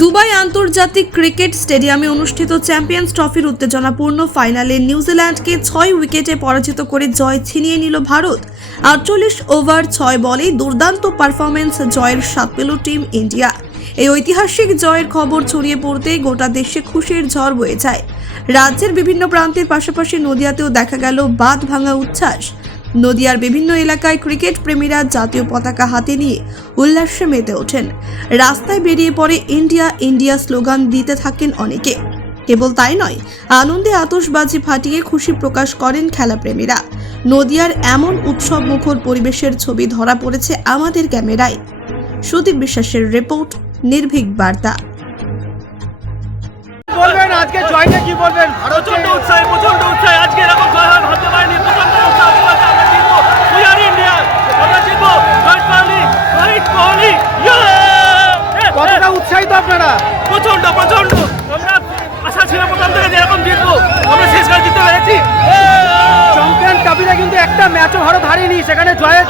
Dubai আন্তর্জাতিক cricket স্টেডিয়ামে অনুষ্ঠিত চ্যাম্পিয়ন্স ট্রফির উত্তেজনাপূর্ণ ফাইনালে নিউজিল্যান্ডকে ছয় উইকেটে পরাজিত করে জয় ছিনিয়ে নিল ভারত। আটচল্লিশ ওভার, ছয় বলে দুর্দান্ত পারফরমেন্স জয়ের স্বাদ পেল টিম ইন্ডিয়া। এই ঐতিহাসিক জয়ের খবর ছড়িয়ে পড়তেই গোটা দেশে খুশির ঝড় বয়ে যায়। রাজ্যের বিভিন্ন প্রান্তের পাশাপাশি নদিয়াতেও দেখা গেল বাঁধ ভাঙা উচ্ছ্বাস। নদিয়ার বিভিন্ন এলাকায় ক্রিকেট প্রেমীরা জাতীয় পতাকা হাতে নিয়ে উল্লাসে মেতে ওঠেন। রাস্তায় বেরিয়ে পড়ে ইন্ডিয়া ইন্ডিয়া স্লোগান দিতে থাকেন অনেকে। কেবল তাই নয়, আনন্দে আতশবাজি ফাটিয়ে খুশি প্রকাশ করেন খেলাপ্রেমীরা নদিয়ার এমন উৎসব মুখর পরিবেশের ছবি ধরা পড়েছে আমাদের ক্যামেরায়। সুদীপ বিশ্বাসের রিপোর্ট, নির্ভীক বার্তা। বলবেন? আজকে জয়টা কি বলবেন? কতটা উৎসাহিত আপনারা? প্রচণ্ড প্রচণ্ড আমরা আশা ছিল প্রথম থেকে যেরকম জিতবো আমরা শেষ করে জিততে পেরেছি। চ্যাম্পিয়ন কাপিরা কিন্তু একটা ম্যাচও ভারত হারেনি সেখানে জয়ের